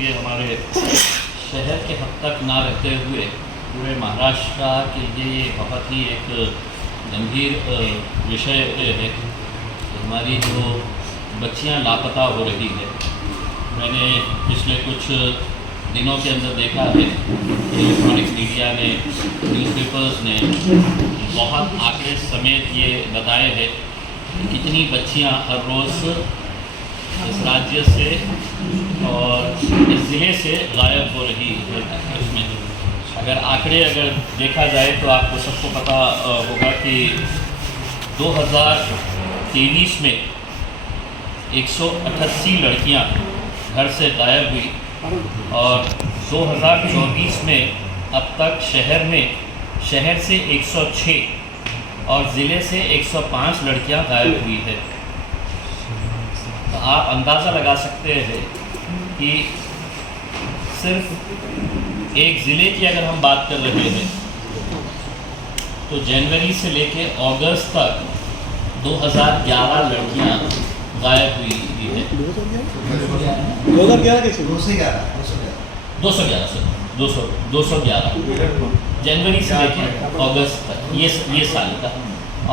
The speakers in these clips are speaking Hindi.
ये हमारे शहर के हद तक ना रहते हुए पूरे महाराष्ट्र के लिए ये बहुत ही एक गंभीर विषय है। हमारी जो बच्चियां लापता हो रही है, मैंने पिछले कुछ दिनों के अंदर देखा है, इलेक्ट्रॉनिक मीडिया ने, न्यूज़पेपर्स ने बहुत आंकड़े समेत ये बताए हैं कितनी बच्चियां हर रोज़ इस राज्य से और इस ज़िले से गायब हो रही है। इसमें अगर देखा जाए तो आपको सबको पता होगा कि 2023 में 188 लड़कियां घर से गायब हुई और 2024 में अब तक शहर से 106 और ज़िले से 105 लड़कियां गायब हुई है। तो आप अंदाज़ा लगा सकते हैं कि सिर्फ एक ज़िले की अगर हम बात कर रहे हैं तो जनवरी से लेके अगस्त तक 2011 लड़कियां गायब हुई है। 211 जनवरी से लेके अगस्त तक ये साल का।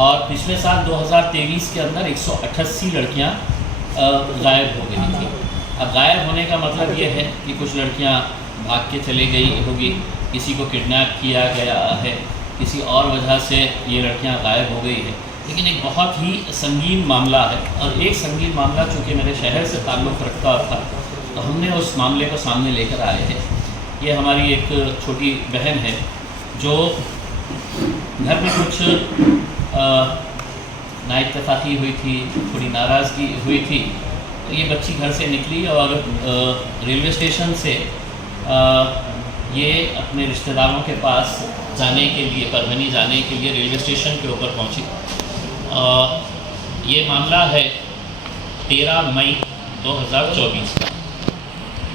और पिछले साल 2023 के अंदर 188 लड़कियां गायब हो गई थी। अब गायब होने का मतलब ये है कि कुछ लड़कियां भाग के चले गई होगी, किसी को किडनैप किया गया है, किसी और वजह से ये लड़कियां गायब हो गई है। लेकिन एक बहुत ही संगीन मामला है और एक संगीन मामला चूँकि मेरे शहर से ताल्लुक़ रखता था तो हमने उस मामले को सामने लेकर आए हैं। ये हमारी एक छोटी बहन है जो घर में कुछ नाइत्तेफाकी हुई थी, थोड़ी नाराज़गी हुई थी। तो ये बच्ची घर से निकली और रेलवे स्टेशन से ये अपने रिश्तेदारों के पास जाने के लिए, परभनी जाने के लिए रेलवे स्टेशन के ऊपर पहुंची। ये मामला है 13 मई 2024 का।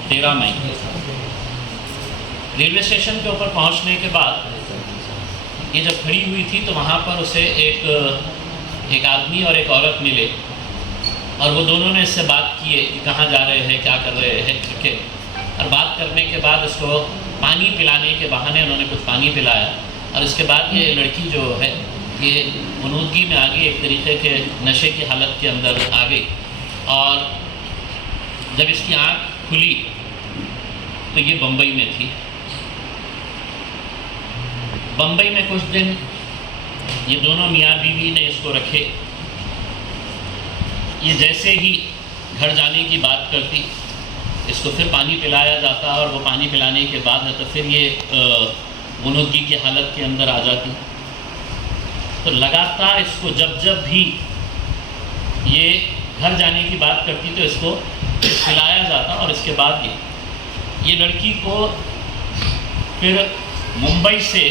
13 मई रेलवे स्टेशन के ऊपर पहुंचने के बाद ये जब खड़ी हुई थी तो वहाँ पर उसे एक आदमी और एक औरत मिले और वो दोनों ने इससे बात किए कि कहाँ जा रहे हैं, क्या कर रहे हैं करके। और बात करने के बाद उसको पानी पिलाने के बहाने उन्होंने कुछ पानी पिलाया और इसके बाद ये लड़की जो है ये मनूदगी में आ गई, एक तरीके के नशे की हालत के अंदर आ गई। और जब इसकी आँख खुली तो ये बम्बई में थी। बम्बई में कुछ दिन ये दोनों मियाँ बीवी ने इसको रखे। ये जैसे ही घर जाने की बात करती, इसको फिर पानी पिलाया जाता और वो पानी पिलाने के बाद तो फिर ये गुनूदगी की हालत के अंदर आ जाती। तो लगातार इसको जब भी ये घर जाने की बात करती तो इसको पिलाया जाता और इसके बाद ये लड़की को फिर मुंबई से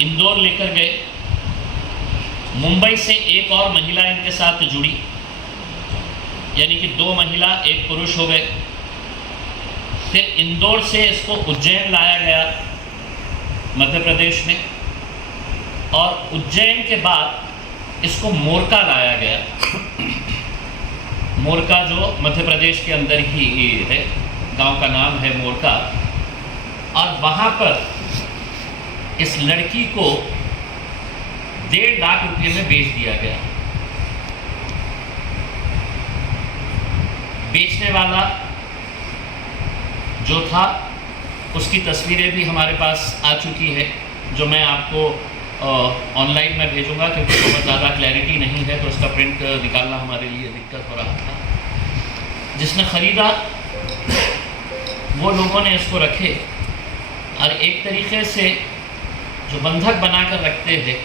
इंदौर लेकर गए। मुंबई से एक और महिला इनके साथ जुड़ी, यानी कि 2 महिला 1 पुरुष हो गए। फिर इंदौर से इसको उज्जैन लाया गया मध्य प्रदेश में और उज्जैन के बाद इसको मोरका लाया गया। मोरका जो मध्य प्रदेश के अंदर ही है, गांव का नाम है मोरका। और वहाँ पर इस लड़की को 1.5 लाख रुपये में बेच दिया गया। बेचने वाला जो था उसकी तस्वीरें भी हमारे पास आ चुकी है, जो मैं आपको ऑनलाइन में भेजूंगा क्योंकि बहुत ज़्यादा क्लैरिटी नहीं है तो उसका प्रिंट निकालना हमारे लिए दिक्कत हो रहा था। जिसने ख़रीदा वो लोगों ने इसको रखे और एक तरीके से जो बंधक बनाकर रखते हैं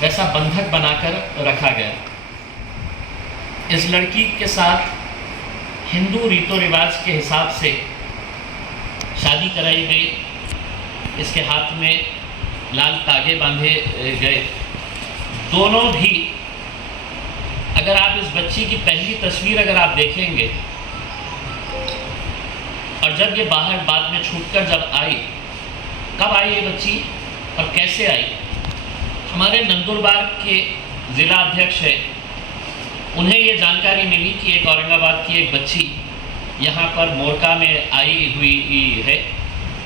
वैसा बंधक बनाकर रखा गया। इस लड़की के साथ हिंदू रीतो रिवाज के हिसाब से शादी कराई गई। इसके हाथ में लाल तागे बांधे गए। दोनों भी, अगर आप इस बच्ची की पहली तस्वीर अगर आप देखेंगे और जब ये बाहर बाद में छूटकर जब आई, कब आई ये बच्ची और कैसे आई, हमारे नंदुरबार के ज़िला अध्यक्ष है, उन्हें ये जानकारी मिली कि एक औरंगाबाद की एक बच्ची यहाँ पर मोरका में आई हुई है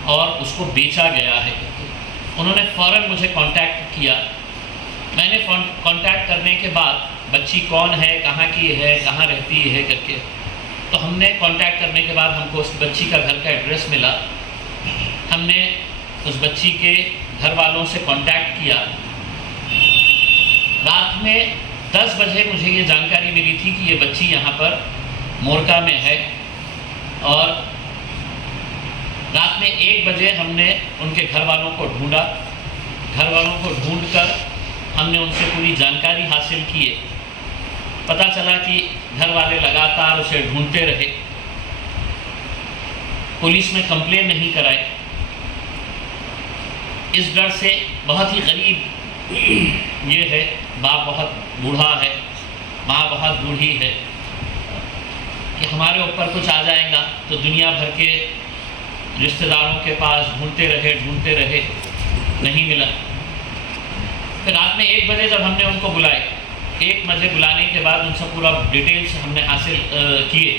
और उसको बेचा गया है। उन्होंने फ़ौरन मुझे कांटेक्ट किया। मैंने कांटेक्ट करने के बाद बच्ची कौन है, कहाँ की है, कहाँ रहती है करके, तो हमने कांटेक्ट करने के बाद हमको उस बच्ची का घर का एड्रेस मिला। हमने उस बच्ची के घर वालों से कांटेक्ट किया। रात में 10 बजे मुझे ये जानकारी मिली थी कि ये बच्ची यहाँ पर मोरका में है, और रात में 1 बजे हमने उनके घर वालों को ढूंढा। घर वालों को ढूंढकर हमने उनसे पूरी जानकारी हासिल की। पता चला कि घर वाले लगातार उसे ढूंढते रहे, पुलिस में कंप्लेन नहीं कराई। इस डर से बहुत ही गरीब ये है, बाप बहुत बूढ़ा है, माँ बहुत बूढ़ी है, कि हमारे ऊपर कुछ आ जाएगा तो दुनिया भर के रिश्तेदारों के पास ढूंढते रहे, नहीं मिला। फिर रात में 1 बजे जब हमने उनको बुलाए, 1 बजे बुलाने के बाद उनसे पूरा डिटेल्स हमने हासिल किए।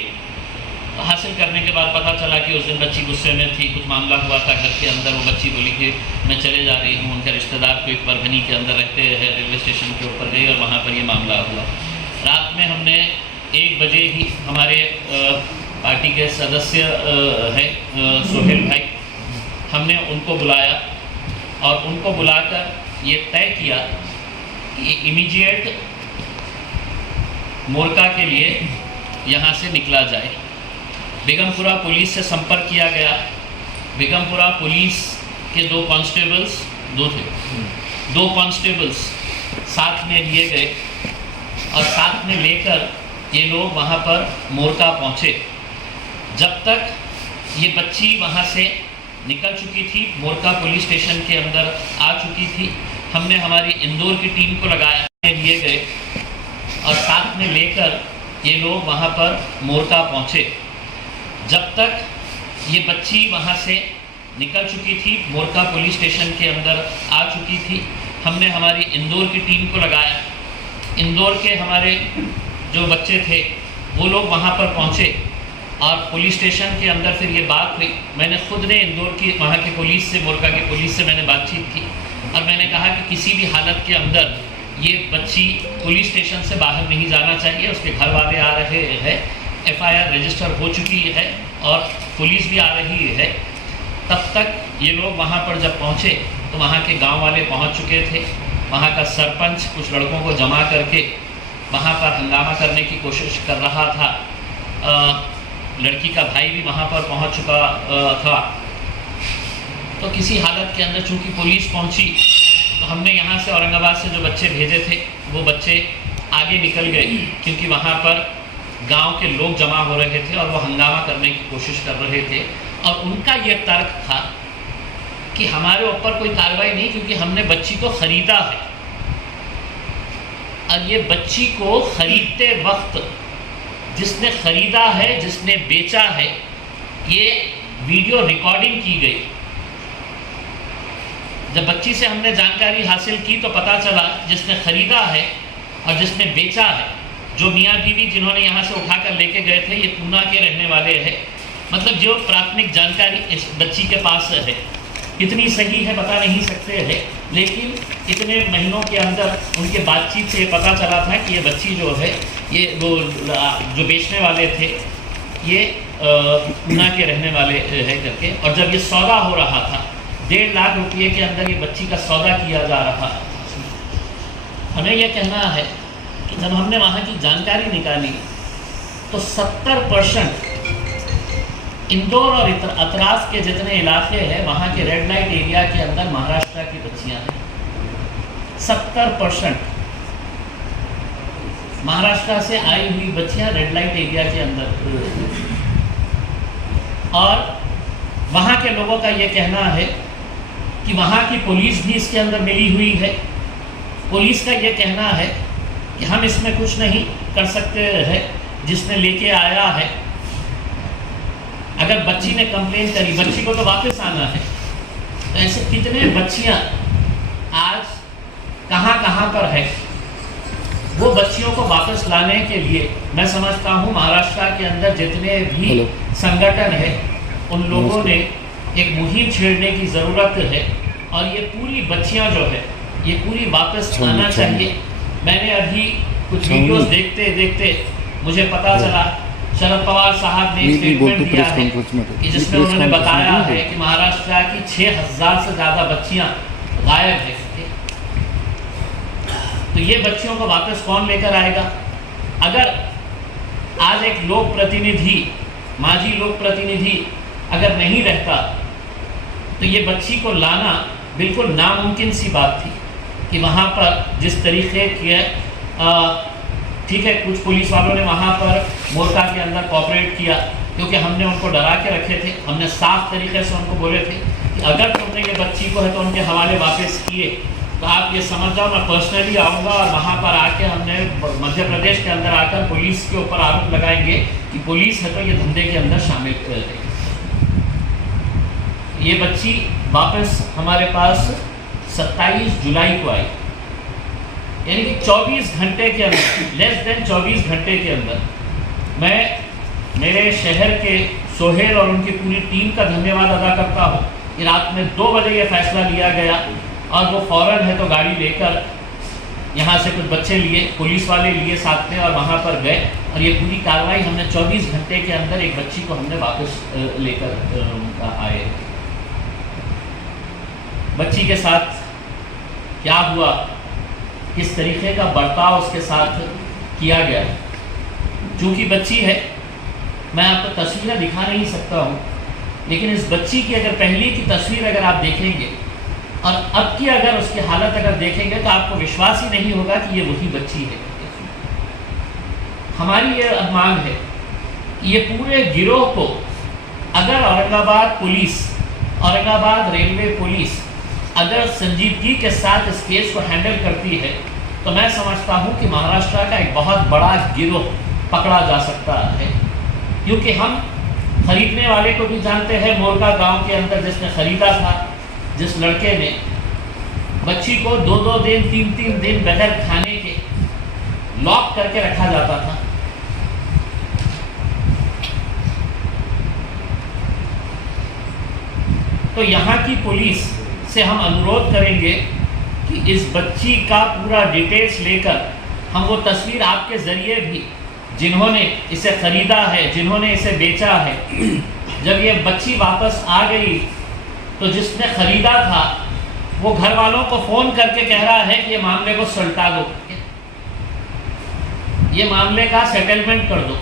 तो हासिल करने के बाद पता चला कि उस दिन बच्ची गुस्से में थी, कुछ मामला हुआ था घर के अंदर। वो बच्ची बोली कि मैं चले जा रही हूँ। उनके रिश्तेदार को एक परभनी के अंदर रहते हैं, रेलवे स्टेशन के ऊपर गई और वहाँ पर ये मामला हुआ। रात में हमने 1 बजे ही हमारे पार्टी के सदस्य हैं सोहेल भाई, हमने उनको बुलाया और उनको बुलाकर ये तय किया कि इमीडिएट मोरका के लिए यहाँ से निकला जाए। बेगमपुरा पुलिस से संपर्क किया गया। बेगमपुरा पुलिस के 2 कांस्टेबल्स, 2 कांस्टेबल्स साथ में लिए गए और साथ में लेकर ये लोग वहाँ पर मोरका पहुँचे। जब तक ये बच्ची वहाँ से निकल चुकी थी, मोरका पुलिस स्टेशन के अंदर आ चुकी थी, हमने हमारी इंदौर की टीम को लगाया, लिए गए और साथ में लेकर ये लोग वहाँ पर मोरका पहुँचे। जब तक ये बच्ची वहाँ से निकल चुकी थी, मोरका पुलिस स्टेशन के अंदर आ चुकी थी, हमने हमारी इंदौर की टीम को लगाया। इंदौर के हमारे जो बच्चे थे वो लोग वहाँ पर पहुँचे और पुलिस स्टेशन के अंदर फिर ये बात हुई। मैंने खुद ने इंदौर की वहाँ की पुलिस से, मोरका की पुलिस से मैंने बातचीत की और मैंने कहा कि किसी भी हालत के अंदर ये बच्ची पुलिस स्टेशन से बाहर नहीं जाना चाहिए। उसके घर वाले आ रहे हैं, FIR रजिस्टर हो चुकी है और पुलिस भी आ रही है। तब तक ये लोग वहाँ पर जब पहुँचे तो वहाँ के गांव वाले पहुँच चुके थे। वहाँ का सरपंच कुछ लड़कों को जमा करके वहाँ पर हंगामा करने की कोशिश कर रहा था। लड़की का भाई भी वहाँ पर पहुँच चुका था। तो किसी हालत के अंदर चूँकि पुलिस पहुँची तो हमने यहाँ से औरंगाबाद से जो बच्चे भेजे थे वो बच्चे आगे निकल गए, क्योंकि वहाँ पर गांव के लोग जमा हो रहे थे और वो हंगामा करने की कोशिश कर रहे थे। और उनका ये तर्क था कि हमारे ऊपर कोई कार्रवाई नहीं, क्योंकि हमने बच्ची को ख़रीदा है। और ये बच्ची को ख़रीदते वक्त जिसने ख़रीदा है, जिसने बेचा है, ये वीडियो रिकॉर्डिंग की गई। जब बच्ची से हमने जानकारी हासिल की तो पता चला जिसने ख़रीदा है और जिसने बेचा है, जो मियाँ बीवी जिन्होंने यहाँ से उठाकर लेके गए थे, ये पूना के रहने वाले हैं। मतलब जो प्राथमिक जानकारी इस बच्ची के पास है, कितनी सही है बता नहीं सकते हैं, लेकिन इतने महीनों के अंदर उनके बातचीत से पता चला था कि ये बच्ची जो है, ये वो जो बेचने वाले थे ये पूना के रहने वाले है करके। और जब ये सौदा हो रहा था, 1.5 लाख रुपये के अंदर ये बच्ची का सौदा किया जा रहा था। हमें यह कहना है कि जब हमने वहाँ की जानकारी निकाली तो 70% इंदौर और अतराफ के जितने इलाके हैं वहाँ के रेड लाइट एरिया के अंदर महाराष्ट्र की बच्चियाँ हैं। 70% महाराष्ट्र से आई हुई बच्चियाँ रेड लाइट एरिया के अंदर। और वहाँ के लोगों का ये कहना है कि वहाँ की पुलिस भी इसके अंदर मिली हुई है। पुलिस का ये कहना है कि हम इसमें कुछ नहीं कर सकते हैं, जिसने लेके आया है। अगर बच्ची ने कंप्लेन करी, बच्ची को तो वापस आना है। तो ऐसे कितने बच्चियां आज कहाँ पर है, वो बच्चियों को वापस लाने के लिए मैं समझता हूँ महाराष्ट्र के अंदर जितने भी संगठन है, उन लोगों ने एक मुहिम छेड़ने की ज़रूरत है और ये पूरी बच्चियां जो है ये पूरी वापस आना चाहिए। मैंने अभी कुछ वीडियोस देखते देखते मुझे पता चला शरद पवार साहब ने स्टेटमेंट दिया है कि जिसमें उन्होंने बताया है कि महाराष्ट्र की 6000 से ज़्यादा बच्चियां गायब है। तो ये बच्चियों को वापस कौन लेकर आएगा? अगर आज एक लोक प्रतिनिधि, माजी लोक प्रतिनिधि अगर नहीं रहता तो ये बच्ची को लाना बिल्कुल नामुमकिन सी बात थी कि वहाँ पर जिस तरीके के ठीक है, कुछ पुलिस वालों ने वहाँ पर मोर्चा के अंदर कोऑपरेट किया क्योंकि हमने उनको डरा के रखे थे। हमने साफ तरीके से उनको बोले थे कि अगर तुमने ये बच्ची को है तो उनके हवाले वापस किए तो आप ये समझ जाओ मैं पर्सनली आऊँगा और वहाँ पर आके हमने मध्य प्रदेश के अंदर आकर पुलिस के ऊपर आरोप लगाएंगे कि पुलिस है तो ये धंधे के अंदर शामिल कर रही। ये बच्ची वापस हमारे पास 27 जुलाई को आई, यानी कि 24 घंटे के अंदर, लेस देन 24 घंटे के अंदर। मैं मेरे शहर के सोहेल और उनकी पूरी टीम का धन्यवाद अदा करता हूँ कि रात में 2 बजे ये फैसला लिया गया और वो फ़ौरन है तो गाड़ी लेकर यहाँ से कुछ बच्चे लिए, पुलिस वाले लिए साथ में और वहाँ पर गए और ये पूरी कार्रवाई हमने 24 घंटे के अंदर एक बच्ची को हमने वापस लेकर आए। बच्ची के साथ क्या हुआ, किस तरीके का बर्ताव उसके साथ किया गया, चूँकि बच्ची है मैं आपको तस्वीरें दिखा नहीं सकता हूँ, लेकिन इस बच्ची की अगर पहली की तस्वीर अगर आप देखेंगे और अब की अगर उसकी हालत अगर देखेंगे तो आपको विश्वास ही नहीं होगा कि ये वही बच्ची है। हमारी ये मांग है कि ये पूरे गिरोह को अगर Aurangabad police, Aurangabad railway police अगर संजीदगी के साथ इस केस को हैंडल करती है तो मैं समझता हूँ कि महाराष्ट्र का एक बहुत बड़ा गिरोह पकड़ा जा सकता है। क्योंकि हम खरीदने वाले को भी जानते हैं, मोरका गांव के अंदर जिसने खरीदा था, जिस लड़के ने बच्ची को 2-2 दिन 3-3 दिन बगैर खाने के लॉक करके रखा जाता था। तो यहाँ की पुलिस से हम अनुरोध करेंगे कि इस बच्ची का पूरा डिटेल्स लेकर हम वो तस्वीर आपके ज़रिए भी, जिन्होंने इसे ख़रीदा है, जिन्होंने इसे बेचा है, जब ये बच्ची वापस आ गई तो जिसने ख़रीदा था वो घर वालों को फ़ोन करके कह रहा है कि ये मामले को सुलटा दो, ये मामले का सेटलमेंट कर दो।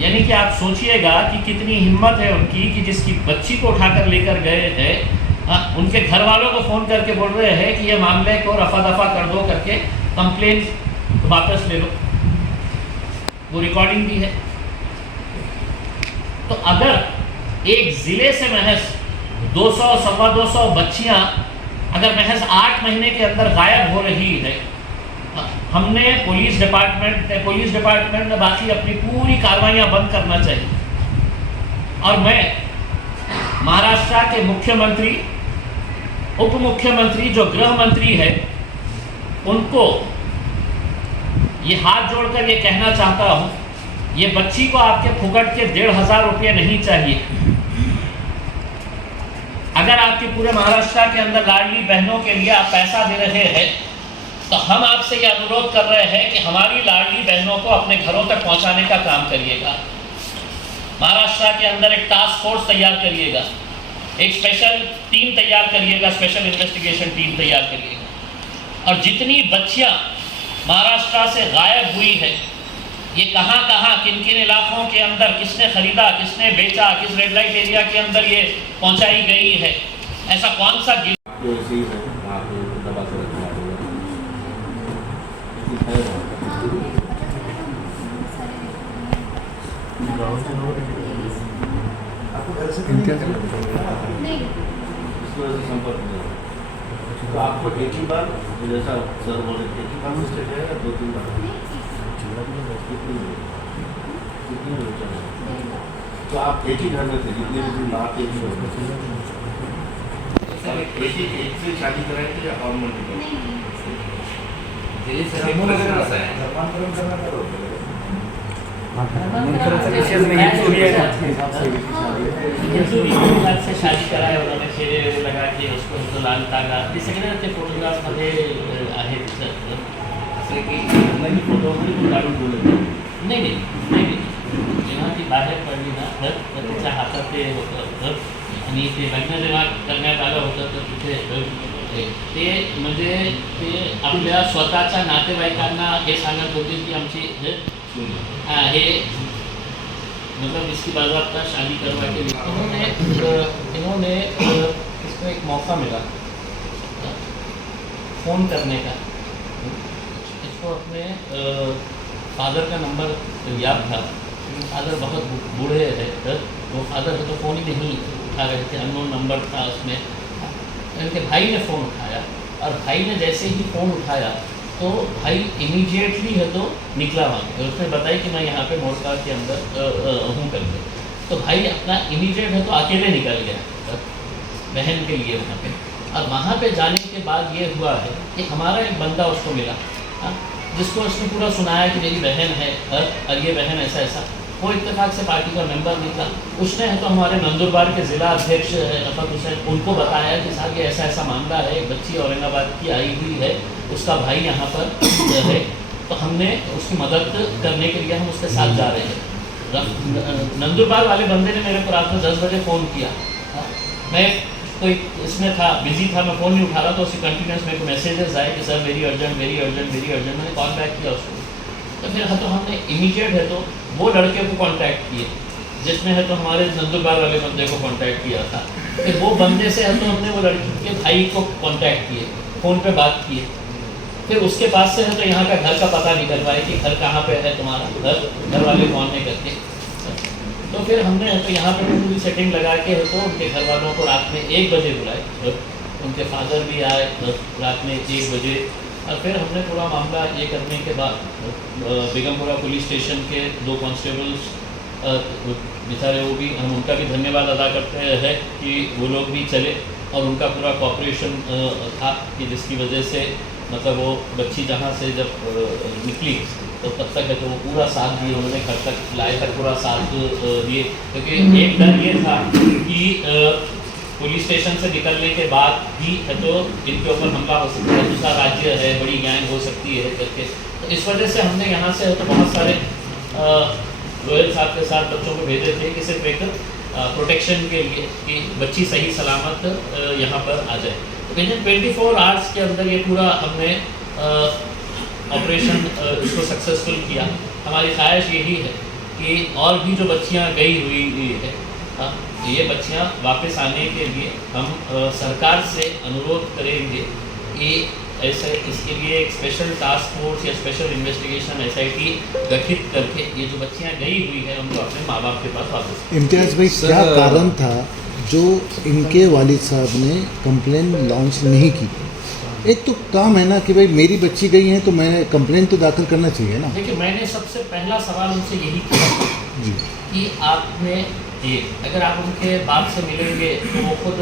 यानी कि आप सोचिएगा कि कितनी हिम्मत है उनकी कि जिसकी बच्ची को उठाकर लेकर गए हैं, उनके घर वालों को फ़ोन करके बोल रहे हैं कि ये मामले को रफा दफा कर दो करके कंप्लेन वापस ले लो। वो रिकॉर्डिंग भी है। तो अगर एक ज़िले से महज 200-225 बच्चियां अगर महज 8 महीने के अंदर गायब हो रही है, हमने पुलिस डिपार्टमेंट ने बाकी अपनी पूरी कार्रवाइयां बंद करना चाहिए। और मैं महाराष्ट्र के मुख्यमंत्री, उप मुख्यमंत्री जो गृह मंत्री है, उनको ये हाथ जोड़कर ये कहना चाहता हूँ, ये बच्ची को आपके फुकट के 1,500 रुपये नहीं चाहिए। अगर आपके पूरे महाराष्ट्र के अंदर लाडली बहनों के लिए आप पैसा दे रहे हैं तो हम आपसे ये अनुरोध कर रहे हैं कि हमारी लाडली बहनों को अपने घरों तक पहुंचाने का काम करिएगा। महाराष्ट्र के अंदर एक टास्क फोर्स तैयार करिएगा, एक स्पेशल टीम तैयार करिएगा, स्पेशल इन्वेस्टिगेशन टीम तैयार करिएगा। और जितनी बच्चियां महाराष्ट्र से गायब हुई है, ये कहाँ किन किन इलाकों के अंदर किसने खरीदा, किसने बेचा, किस रेड लाइट एरिया के अंदर ये पहुंचाई गई है, ऐसा कौन सा तो आपको एक ही बार जैसा सर बोले एक ही बार स्टेट है या 2-3 बार? तो आप एक ही घर में थे, जितने भी बात एक ही एक से शादी कराई थी या और मल्टीपल? हिंदू से शादी कराय उन्होंने फेरे लगा के उसको तो लाल तागा ते सगळे ते फोटोग्राफमध्ये आहेत असं की नवीन फोटोमध्ये पण काढून बोलत नाही जेव्हा ती बाहेर पडली ना तर त्याच्या हातात ते होतं आणि ते लग्न जेव्हा करण्यात आलं होतं तर तिथे ते म्हणजे ते आपल्या स्वतःच्या नातेवाईकांना हे सांगत होते की आमची हाँ हे मतलब इसकी बाज़ाब्ता शादी करवा के लिए इन्होंने इसको एक मौका मिला फ़ोन करने का। इसको अपने फादर का नंबर याद था, फादर बहुत बूढ़े है वो फादर तो फ़ोन ही नहीं उठा रहे थे, अननोन नंबर था उसमें। इनके भाई ने फ़ोन उठाया और भाई ने जैसे ही फ़ोन उठाया तो भाई इमीडिएटली है तो निकला वहाँ पे, उसने बताया कि मैं यहाँ पे मोड़का के अंदर हूँ करके। तो भाई अपना इमीडिएट है तो अकेले निकल गया बहन के लिए वहाँ पे। और वहाँ पे जाने के बाद ये हुआ है कि हमारा एक बंदा उसको मिला जिसको उसने पूरा सुनाया कि मेरी बहन है और ये बहन ऐसा ऐसा। वो इत्तेफाक से पार्टी का मेंबर निकला, उसने है तो हमारे नंदुरबार के ज़िला अध्यक्ष रफत हुसैन उनको बताया कि साहब ये ऐसा ऐसा मामला है, एक बच्ची औरंगाबाद की आई हुई है, उसका भाई यहाँ पर है, तो हमने उसकी मदद करने के लिए हम उसके साथ जा रहे हैं। नंदुरबार वाले बंदे ने मेरे को रात में 10 बजे फ़ोन किया, मैं कोई इसमें था, बिजी था, मैं फ़ोन नहीं उठा रहा, तो उसकी कंटिन्यूस मेरे को मैसेजेस आए कि सर वेरी अर्जेंट। मैंने कॉल बैक किया उसको, तो फिर तो हमने इमीडिएट है तो वो लड़के को कांटेक्ट किए जिसने है तो हमारे नंदुरबार वाले बंदे को कांटेक्ट किया था। फिर वो बंदे से है तो हमने वो लड़की के भाई को कांटेक्ट किए, फ़ोन पे बात किए। फिर उसके पास से है तो यहाँ का घर का पता निकलवाए कि घर कहाँ पे है तुम्हारा, घर वाले कौन है करके। तो फिर हमने है तो यहाँ पे पूरी सेटिंग लगा के है तो उनके घर वालों को रात में 1 बजे बुलाए, उनके फादर भी आए रात में 1 बजे। और फिर हमने पूरा मामला ये करने के बाद बेगमपुरा पुलिस स्टेशन के 2 कांस्टेबल्स बेचारे वो भी, हम उनका भी धन्यवाद अदा करते हैं कि वो लोग भी चले और उनका पूरा कॉपरेशन था कि जिसकी वजह से मतलब वो बच्ची जहाँ से जब निकली तो तब तक है तो वो पूरा साथ दिए, उन्होंने घर तक लाए तक पूरा साथ दिए। क्योंकि एक डर ये था कि पुलिस स्टेशन से निकलने के बाद भी है तो इनके ऊपर हमला हो सकता है, दूसरा राज्य है, बड़ी गैंग हो सकती है करके। तो इस वजह से हमने यहाँ से है तो बहुत सारे लोयल साहब के साथ बच्चों को भेजे थे कि सिर्फ एक प्रोटेक्शन के लिए कि बच्ची सही सलामत यहाँ पर आ जाए। तो विदिन 24 आवर्स के अंदर ये पूरा हमने ऑपरेशन इसको सक्सेसफुल किया। हमारी ख्वाहिश यही है कि और भी जो बच्चियाँ गई हुई है ये बच्चियाँ वापस आने के लिए हम सरकार से अनुरोध करेंगे कि ऐसे इसके लिए एक स्पेशल टास्क फोर्स या स्पेशल इन्वेस्टिगेशन SIT गठित करके ये जो बच्चियाँ गई हुई है उनको अपने माँ बाप के पास वापस। इम्तियाज़ भाई क्या कारण था जो इनके वालिद साहब ने कंप्लेन लॉन्च नहीं की? एक तो काम है ना कि भाई मेरी बच्ची गई है तो मैंने कंप्लेन तो दाखिल करना चाहिए ना। देखिए मैंने सबसे पहला सवाल उनसे यही किया जी कि आपने ये अगर आप उनके बाप से मिलेंगे तो वो खुद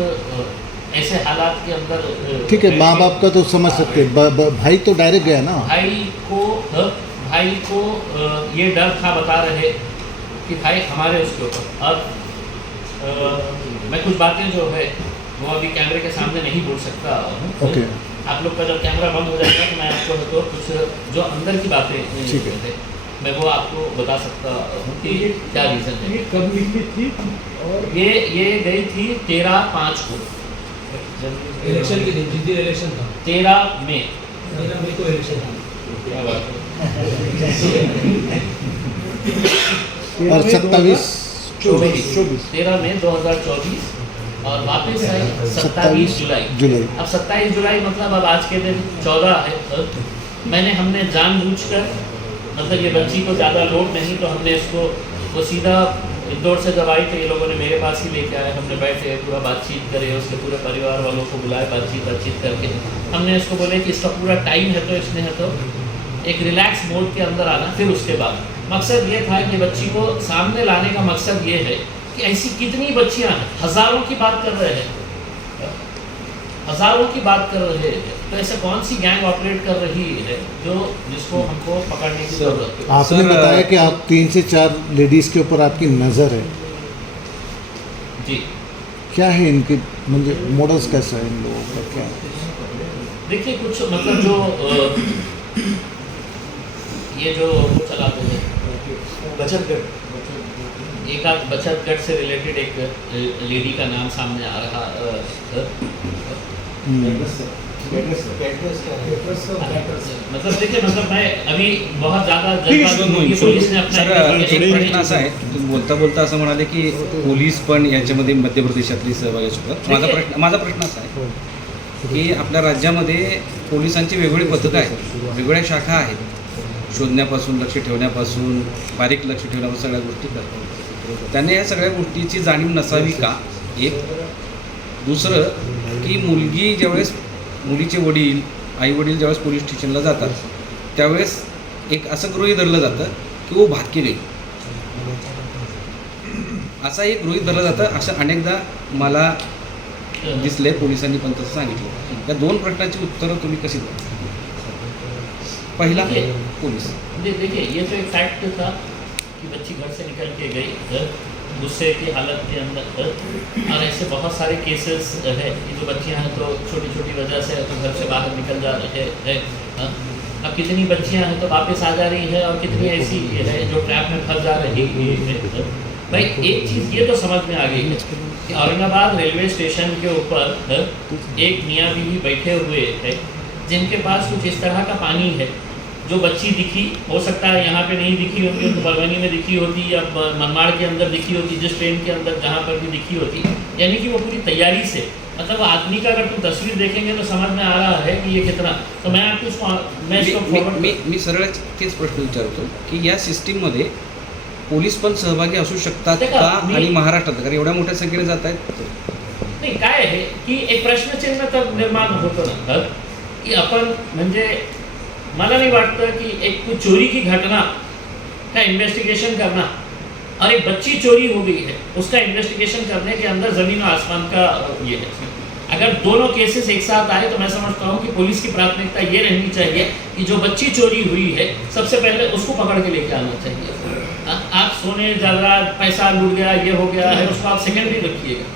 ऐसे हालात के अंदर ठीक है, माँ बाप का तो समझ सकते भाई तो डायरेक्ट गया ना। भाई को ये डर था, बता रहे कि भाई हमारे उसके ऊपर। अब मैं कुछ बातें जो है वो अभी कैमरे के सामने नहीं बोल सकता हूँ। ओके, आप लोग का जब कैमरा बंद हो जाएगा तो मैं आपको तो कुछ जो अंदर की बातें ठीक है मैं वो आपको बता सकता हूँ कि क्या रीज़न है। कब निकली थी और ये गई थी 13/5 को, इलेक्शन के दिन जिस दिन इलेक्शन था 13 मई। मेरा मई को इलेक्शन था। क्या बात है। और 27 13 मई 2024 और वापस आई 27 जुलाई। अब 27 जुलाई मतलब अब आज के दिन 14 है। हमने जानबूझकर मतलब ये बच्ची को ज़्यादा लोड नहीं तो हमने इसको वो सीधा इंदौर से जब आई तो ये लोगों ने मेरे पास ही लेके आए। हमने बैठे पूरा बातचीत करे, उसके पूरे परिवार वालों को बुलाए, बातचीत करके हमने इसको बोले कि इसका पूरा टाइम है तो इसने है तो एक रिलैक्स मोड के अंदर आना। फिर उसके बाद मकसद ये था कि बच्ची को सामने लाने का मकसद ये है कि ऐसी कितनी बच्चियाँ हैं, हज़ारों की बात कर रहे हैं, तो ऐसे कौन सी गैंग ऑपरेट कर रही है जिसको हमको पकड़ने की जरूरत है? आपने सर, बताया कि आप 3 से 4 लेडीज़ के ऊपर आपकी नज़र है, जी क्या है इनकी म्हणजे मॉडल्स कैसा है इन लोगों का, क्या है? देखिए कुछ मतलब जो ये जो वो चलाते हैं बचत गट एक आध बचत गट से रिलेटेड एक लेडी का नाम सामने आ रहा मतलब देखिए मतलब मैं अभी बहुत ज़्यादा पुलिस ने अपना सर एक प्रश्न असा आहे, तुम्ही बोलता बोलता असं म्हणाले की पोलीस पण याच्यामध्ये मध्य प्रदेशातली सहभागी असतात. माझा प्रश्न असा आहे की आपल्या राज्यामध्ये पोलिसांची वेगवेगळी पथकं आहेत, वेगवेगळ्या शाखा आहेत, शोधण्यापासून लक्ष ठेवण्यापासून बारीक लक्ष ठेवण्यापासून सगळ्या गोष्टी करतात. त्यांनी या सगळ्या गोष्टीची जाणीव नसावी का? एक. दुसरं की मुलीचे वडील आई वडील ज्यावेळेस पोलीस स्टेशनला जातात त्यावेळेस एक असं गृहीत धरलं जातं की वो भाग के गई, असा एक गृहीत धरलं जातं. असं अनेकदा मला दिसले, पोलिसांनी पण तसं सांगितलं. या दोन प्रश्नाची उत्तरं तुम्ही कशी द्या? पहिला पुलिस देखिए ये तो एक फैक्ट था कि बच्ची घर से निकल के गई गुस्से की हालत के अंदर, और ऐसे बहुत सारे केसेस है कि जो बच्चियां हैं तो छोटी छोटी वजह से तो घर से बाहर निकल जा रहे हैं. अब कितनी बच्चियां हैं तो वापस आ जा रही है और कितनी ऐसी है जो ट्रैप में फंस जा रही है. भाई एक चीज़ ये तो समझ में आ गई है कि औरंगाबाद रेलवे स्टेशन के ऊपर एक मियाँ बीवी बैठे हुए हैं जिनके पास कुछ इस तरह का पानी है. जो बच्ची दिखी, हो सकता है यहाँ पे नहीं दिखी होती तो बरवानी में दिखी होती या मनमाड़ के अंदर दिखी होती, जिस ट्रेन के अंदर जहाँ पर भी दिखी होती, यानी कि वो पूरी तैयारी से मतलब आदमी का अगर तुम तस्वीर देखेंगे तो समझ में आ रहा है कि ये कितना. तो मैं आपको मी सरळ तेच प्रश्न विचारतो की या सिस्टीममध्ये पोलीस पण सहभागी असू शकतात का? आणि महाराष्ट्रात कारण एवढ्या मोठ्या संख्येने जात आहेत. नाही काय आहे की एक प्रश्नचिन्ह तर निर्माण होतं ना की आपण म्हणजे मला नहीं वाटतं कि एक कुछ चोरी की घटना का इन्वेस्टिगेशन करना और एक बच्ची चोरी हो गई है उसका इन्वेस्टिगेशन करने के अंदर ज़मीन और आसमान का ये है. अगर दोनों केसेस एक साथ आए तो मैं समझता हूँ कि पुलिस की प्राथमिकता ये रहनी चाहिए कि जो बच्ची चोरी हुई है सबसे पहले उसको पकड़ के लेके आना चाहिए. आप सोने जरा पैसा लूट गया ये हो गया है उसको आप सेकेंडरी रखिएगा,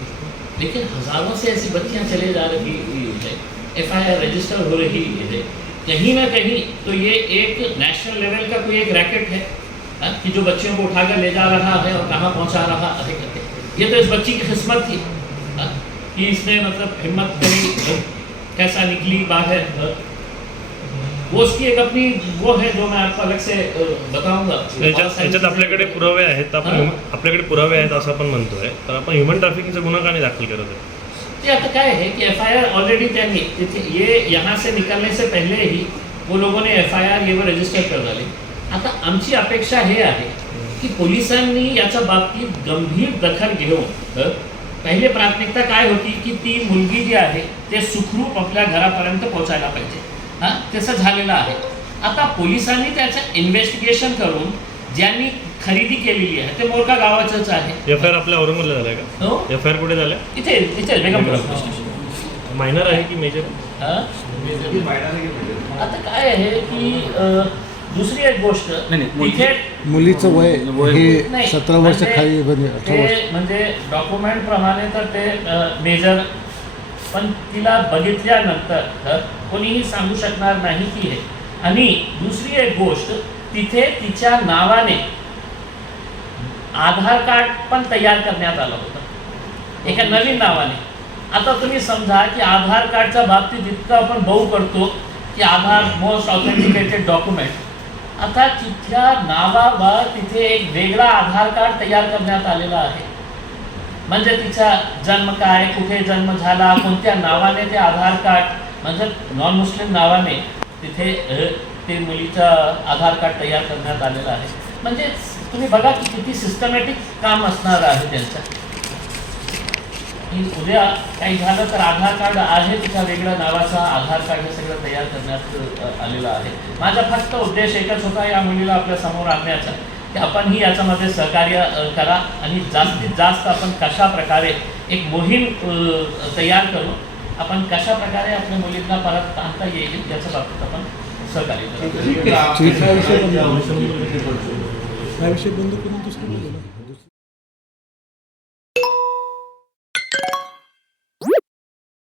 लेकिन हज़ारों से ऐसी बच्चियाँ चले जा रही है, FIR रजिस्टर हो रही है कहीं ना कहीं. तो ये एक नेशनल लेवल का कोई एक रैकेट है कि जो बच्चियों को उठाकर ले जा रहा है और कहाँ पहुँचा रहा है करके. ये तो इस बच्ची की किस्मत थी कि इसने मतलब हिम्मत करी, कैसा निकली बाहर. वो उसकी एक अपनी वो है जो मैं आपको अलग से बताऊंगा. याच्यात आपल्याकडे पुरावे आहेत, आपण आपल्याकडे पुरावे आहेत असं आपण म्हणतोय, तर आपण ह्युमन ट्रॅफिकिंगचा गुन्हा का नाही दाखल करत आहे? ते आता काय है कि FIR ऑलरेडी त्यांनी ये यहाँ से निकलने से पहले ही वो लोगों ने FIR ये रजिस्टर कर डाले. आता आमची अपेक्षा हे आहे की पोलिसांनी याच्या बाबतीत गंभीर दखल घेऊन पहिले प्राथमिकता काय होती की ती मुलगी जी आहे ते सुखरूप आपल्या घरापर्यंत पोहोचायला पाहिजे. तसं झालेलं आहे. आता पोलिसांनी त्याचं इन्व्हेस्टिगेशन करून ज्यांनी खरेदी केलेली आहे ते मोरका गावाचंच आहे. FIR आपल्या औरंगाबादला झालाय का? हो FIR कुठे झालाय? इथे बेगमपुरा स्टेशन. मायनर आहे की मेजर? आता काय आहे की दुसरी एक गोष्ट तिथे मुलीचं वय हे नाही, 17 वर्ष खाली म्हणजे 18 वर्ष. ते म्हणजे डॉक्युमेंट प्रमाणे तर ते मेजर, पण तिला बघितल्यानंतर कोणीही सांगू शकणार नाही की हे. आणि दुसरी एक गोष्ट तिथे तिच्या नावाने आधार कार्ड पण तयार करण्यात आलं होतं एका नवीन नावाने. आता तुम्ही समजा की आधार कार्डच्या बाबतीत इतकं आपण बहु करतो की आधार मोस्ट ऑथेंटिकेटेड डॉक्युमेंट. आता तिथल्या नावावर तिथे एक वेगळा आधार कार्ड तयार करण्यात आलेला आहे. म्हणजे तिचा जन्म काय, कुठे जन्म झाला, कोणत्या नावाने ते आधार कार्ड म्हणजे नॉन मुस्लिम नावाने तिथे ते मुलीचं आधार कार्ड तयार करण्यात आलेलं आहे. म्हणजे तुम्ही बघा की किती सिस्टमॅटिक काम असणार आहे त्यांचं. की उद्या काही झालं तर आधार कार्ड आहे तिच्या वेगळ्या नावाचा आधार कार्ड हे सगळं तयार करण्यात आलेलं आहे. माझा फक्त उद्देश एकच होता या मुलीला आपल्या समोर आणण्याचा की आपणही याच्यामध्ये सहकार्य करा आणि जास्तीत जास्त आपण कशा प्रकारे एक मोहीम तयार करू आपण कशा प्रकारे आपल्या मुलींना परत आणता येईल त्याच्या बाबतीत आपण सहकार्य करू. ठीक आहे. आवश्यक हा विषय बंद करून दुसरं बोला.